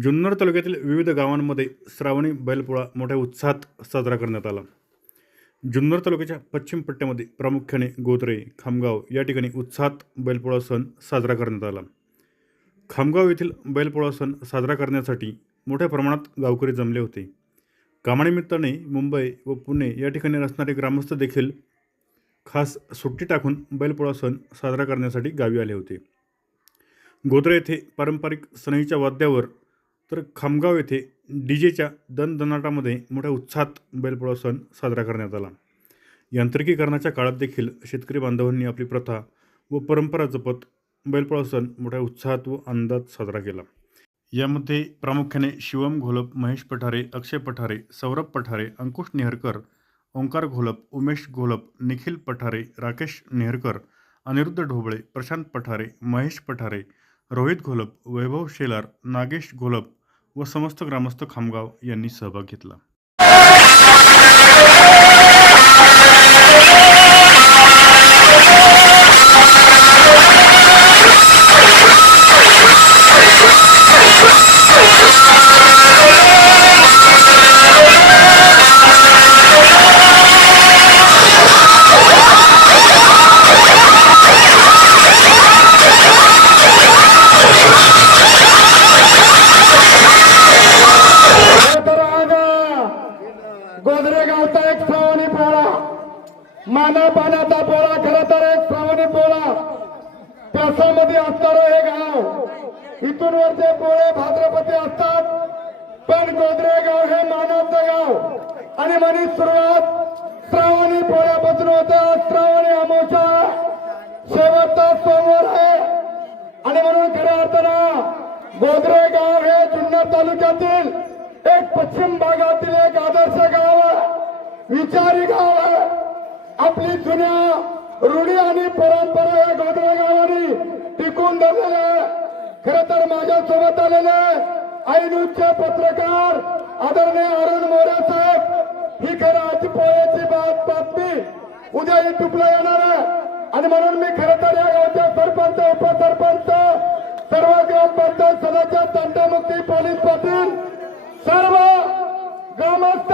जुन्नर तालुक्यातील विविध गावांमध्ये श्रावणी बैलपोळा मोठ्या उत्साहात साजरा करण्यात आला. जुन्नर तालुक्याच्या पश्चिम पट्ट्यामध्ये प्रामुख्याने गोत्रे खामगाव या ठिकाणी उत्साहात बैलपोळा सण साजरा करण्यात आला. खामगाव येथील बैलपोळा सण साजरा करण्यासाठी मोठ्या प्रमाणात गावकरी जमले होते. कामानिमित्ताने मुंबई व पुणे या ठिकाणी असणारे ग्रामस्थ देखील खास सुट्टी टाकून बैलपोळा सण साजरा करण्यासाठी गावी आले होते. गोत्रे येथे पारंपरिक सनईच्या वाद्यावर तर खामगाव येथे डी जेच्या दणदणाटामध्ये मोठ्या उत्साहात बैलपोळा सण साजरा करण्यात आला. यांत्रिकीकरणाच्या काळात देखील शेतकरी बांधवांनी आपली प्रथा व परंपरा जपत बैलपोळा सण मोठ्या उत्साहात व आनंदात साजरा केला. यामध्ये प्रामुख्याने शिवम घोलप महेश पठारे अक्षय पठारे सौरभ पठारे अंकुश नेहरकर ओंकार घोलप उमेश घोलप निखिल पठारे राकेश नेहरकर अनिरुद्ध ढोबळे प्रशांत पठारे महेश पठारे रोहित घोलप वैभव शेलार नागेश घोलप व समस्त ग्रामस्थ खामगाव यांनी सहभाग घेतला. माना पाण्याचा पोळा खर तर एक श्रावणी पोळा. प्यासामध्ये असणारं हे गाव. इथून वरचे पोळे भाद्रपती असतात. पण गोदरे गाव हे मानाचं गाव. आणि म्हणी सुरुवात श्रावणी पोळ्यापासून होते. श्रावणी अमोच्या शेवटचा सोमवार आहे. आणि म्हणून खऱ्या अर्थानं गोदरे गाव हे जुन्नर तालुक्यातील एक पश्चिम भागातील एक आदर्श गाव आहे. विचारी गाव आहे. आपली जुन्या रूढी आणि परंपरा या गोदरे गावाने टिकून धरलेल्या खर तर माझ्या सोबत आलेले ऐनूचे पत्रकार आदरणीय अरुण मोरे साहेब ही खरं आज पोळ्याची बात बातमी उद्या युट्यूबला येणार आहे. आणि म्हणून मी खरं तर या गावच्या सरपंच उपसरपंच सर्व ग्रामपंचायत सदस्य तंटमुक्ती पोलीस पाटील सर्व ग्रामस्थ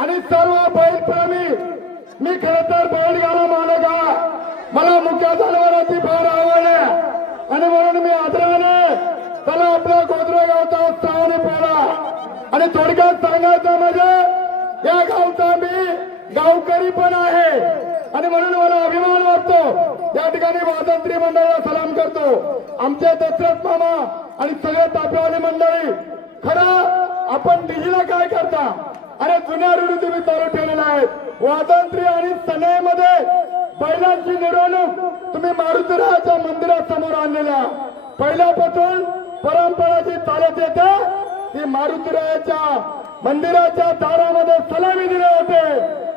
आणि सर्व बैलप्रेमी मी खर तर बैलगाडा मालक आहे या जनावरांची फार आवड आहे आणि म्हणून मी आदराने त्याला आपल्या गोदरे गावचा उत्साहाने पोळा आणि थोडक्यात सांगायचं म्हणजे या गावचा मी गावकरी पण आहे. आणि म्हणून मला अभिमान वाटतो. या ठिकाणी वादंत्री मंडळाला सलाम करतो. आमचे दशरथ मामा आणि सगळे तापेवाली मंडळी खरं आपण दिल्लीला काय करता? अरे जुन्या रूढी तुम्ही चालू ठेवलेल्या आहेत. वादंत्री आणि सनईमध्ये बैलांची मिरवणूक. तुम्ही मारुतीराच्या मंदिरासमोर आणलेल्या. पहिल्यापासून परंपरा जी चालत येते ती मारुतीरायाच्या मंदिराच्या दारामध्ये सलामी दिले होते.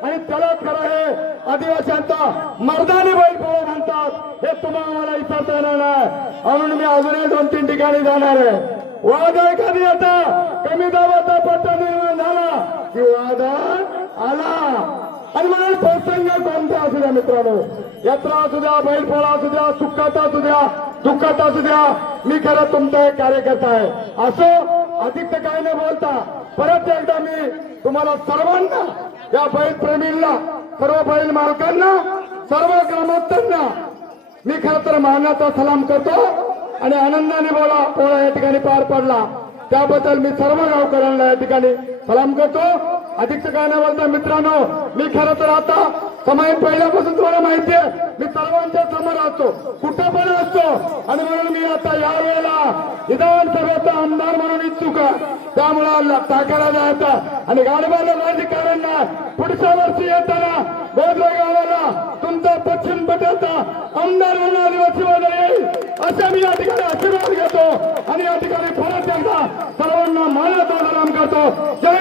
आणि त्याला खरं हे आदिवासींचा मर्दानी बैल पोळा म्हणतात. हे तुम्हाला मला विचारता येणार नाही. म्हणून मी अजूनही दोन तीन ठिकाणी जाणार आहे. वाद एखादी आता? कमी दाबाचा पट्टा निर्माण वादळ आला. आणि मला प्रसंग कोणता असू द्या मित्रांनो. यात्रा असू द्या बैलपोळा असू द्या सुखात असू द्या दुःखात असू द्या मी खरं तुमचा एक कार्यकर्ता आहे. असो अधिक तर काय न बोलता परत एकदा मी तुम्हाला सर्वांना या बैल प्रेमींना सर्व बैल मालकांना सर्व ग्रामस्थांना मी खरं तर मानाचा सलाम करतो आणि आनंदाने बोला पोळा या ठिकाणी पार पडला. त्याबद्दल मी सर्व गावकऱ्यांना या ठिकाणी सलाम करतो. अधिकचं काय नाही बोलता. मित्रांनो मी खरं तर आता समय पहिल्यापासून तुम्हाला माहिती आहे मी सर्वांच्या समोर असतो कुठं पण असतो. आणि म्हणून मी आता या वेळेला विधानसभेचा आमदार म्हणून इच्छुक आहे. त्यामुळे टाकायला जायचा. आणि गाडबाला राजकारण नाही पुढच्या वर्षी येताना गोदरे गावाला तुमचा पश्चिम पट्याचा आमदार म्हणून आदिवासी वादळ येईल. असे मी या ठिकाणी आशीर्वाद घेतो. आणि या ठिकाणी परत एकदा सर्वांना मानाचा सलाम करतो. जय